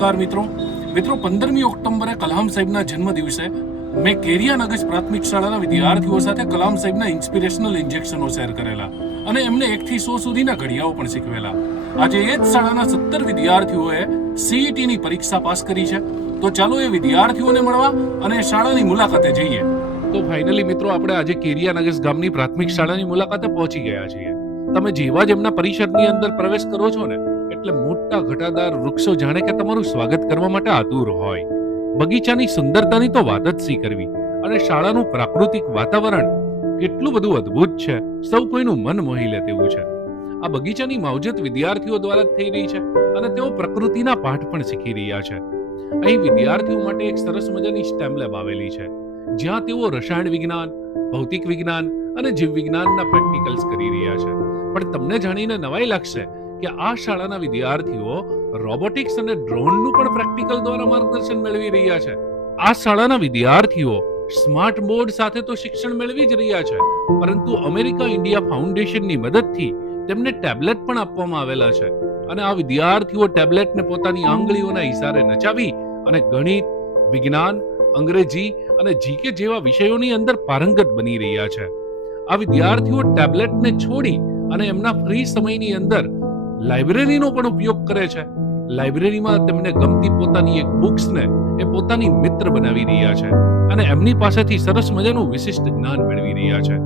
નમસ્કાર મિત્રો 15મી ઓક્ટોબરે કલામ સાહેબના જન્મ દિવસે મેં કેરિયા નગર પ્રાથમિક શાળાના વિદ્યાર્થીઓ સાથે કલામ સાહેબના ઇન્સ્પિરેશનલ ઇન્જેક્શનો શેર કરેલા અને એમને 1 થી 100 સુધીના ઘડિયાઓ પણ શીખવેલા. આજે એ જ શાળાના 17 વિદ્યાર્થીઓએ સીઈટીની પરીક્ષા પાસ કરી છે. તો ચાલો એ વિદ્યાર્થીઓને મળવા અને શાળાની મુલાકાતે જઈએ. તો ફાઇનલી મિત્રો આપણે આજે કેરિયા નગર ગામની પ્રાથમિક શાળાની મુલાકાતે પહોંચી ગયા છીએ. તમે જેવા જ એમના પરિસરની અંદર પ્રવેશ કરો છો ને એટલે મોટા ઘટાદાર વૃક્ષો જાણે કે તમારું સ્વાગત કરવા માટે આતુર હોય. બગીચાની સુંદરતાની તો વાત જ શી કરવી, અને શાળાનું પ્રાકૃતિક વાતાવરણ કેટલું બધું અદ્ભુત છે, સૌ કોઈનું મન મોહી લે તેવું છે. આ બગીચાની માવજત વિદ્યાર્થીઓ દ્વારા થઈ રહી છે અને તેઓ પ્રકૃતિના પાઠ પણ શીખી રહ્યા છે. અહીં વિદ્યાર્થીઓ માટે એક સરસ મજાની સ્ટેમ લેબ આવેલી છે, જ્યાં તેઓ રસાયણ વિજ્ઞાન, ભૌતિક વિજ્ઞાન અને જીવ વિજ્ઞાનના પ્રેક્ટિકલ્સ કરી રહ્યા છે. પણ તમને જાણીને નવાઈ લાગશે કે આ શાળાના વિદ્યાર્થીઓ રોબોટિક્સ અને ડ્રોનનું પણ પ્રેક્ટિકલ દ્વારા માર્ગદર્શન મેળવી રહ્યા છે. આ શાળાના વિદ્યાર્થીઓ સ્માર્ટ બોર્ડ સાથે તો શિક્ષણ મેળવી જ રહ્યા છે, પરંતુ અમેરિકા ઇન્ડિયા ફાઉન્ડેશનની મદદથી તેમને ટેબ્લેટ પણ આપવામાં આવેલા છે. અને આ વિદ્યાર્થીઓ ટેબ્લેટને પોતાની આંગળીઓના ઇશારે નચાવી અને ગણિત, વિજ્ઞાન, અંગ્રેજી અને જીકે જેવા વિષયોની અંદર પારંગત બની રહ્યા છે. આ વિદ્યાર્થીઓ ટેબ્લેટને છોડી અને એમના ફ્રી સમયની અંદર લાઇબ્રેરીનો પણ ઉપયોગ કરે છે. લાઇબ્રેરીમાં તેમને ગમતી પોતાની એક બુક્સને એ પોતાની મિત્ર બનાવી રહ્યા છે અને એમની પાસેથી સરસ મજાનું વિશિષ્ટ જ્ઞાન મેળવી રહ્યા છે.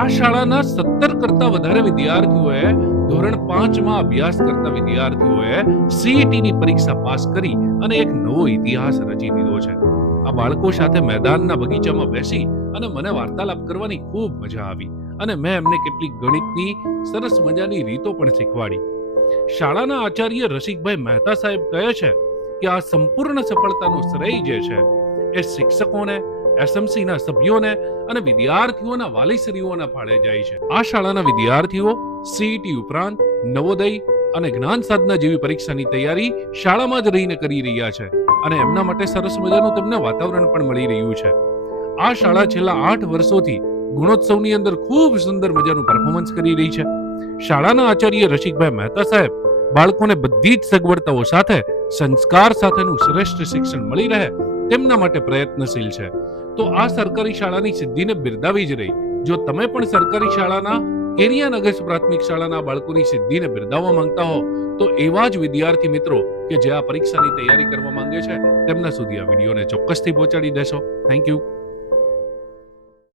આ શાળાના 17 કરતા વધારે વિદ્યાર્થીઓએ ધોરણ 5માં અભ્યાસ કરતા વિદ્યાર્થીઓએ સીઈટીની પરીક્ષા પાસ કરી અને એક નવો ઇતિહાસ રચી દીધો છે. આ બાળકો સાથે મેદાનના બગીચામાં બેસી અને મને વાર્તાલાપ કરવાની ખૂબ મજા આવી અને મેં એમને કેટલીક ગણિતની સરસ મજાની રીતો પણ શીખવાડી. શાળાના આચાર્ય રસિકભાઈ મહેતા સાહેબ કહે છે કે આ સંપૂર્ણ સફળતાનો શ્રેય જે છે એ શિક્ષકોને, એસએમસીના સભ્યોને અને વિદ્યાર્થીઓના વાલીશ્રીઓના ફાળે જાય છે. આ શાળાના વિદ્યાર્થીઓ સીઈટી ઉપરાંત નવોદય અને જ્ઞાન સાધના જેવી પરીક્ષાની તૈયારી શાળામાં જ રહીને કરી રહ્યા છે અને એમના માટે સરસ મજાનું તેમને વાતાવરણ પણ મળી રહ્યું છે. આ શાળા છેલ્લા 8 વર્ષોથી ગુણોત્સવની અંદર ખૂબ સુંદર મજાનું પરફોર્મન્સ કરી રહી છે. શાળાના આચાર્ય રસિકભાઈ મહેતા સાહેબ બાળકોને બધી જ સગવડતાઓ સાથે સંસ્કાર સાથેનું શ્રેષ્ઠ શિક્ષણ મળી રહે તેમના માટે પ્રયત્નશીલ છે. તો આ સરકારી શાળાની સિદ્ધિને બિરદાવી જ રહી. જો તમે પણ સરકારી શાળાના કેરિયા નગર પ્રાથમિક શાળાના બાળકોની સિદ્ધિને બિરદાવવા માંગતા હો તો એવા જ વિદ્યાર્થી મિત્રો કે જે આ પરીક્ષાની તૈયારી કરવા માંગે છે તેમના સુધી આ વિડીયોને ચોક્કસથી પહોંચાડી દેશો. Thank you.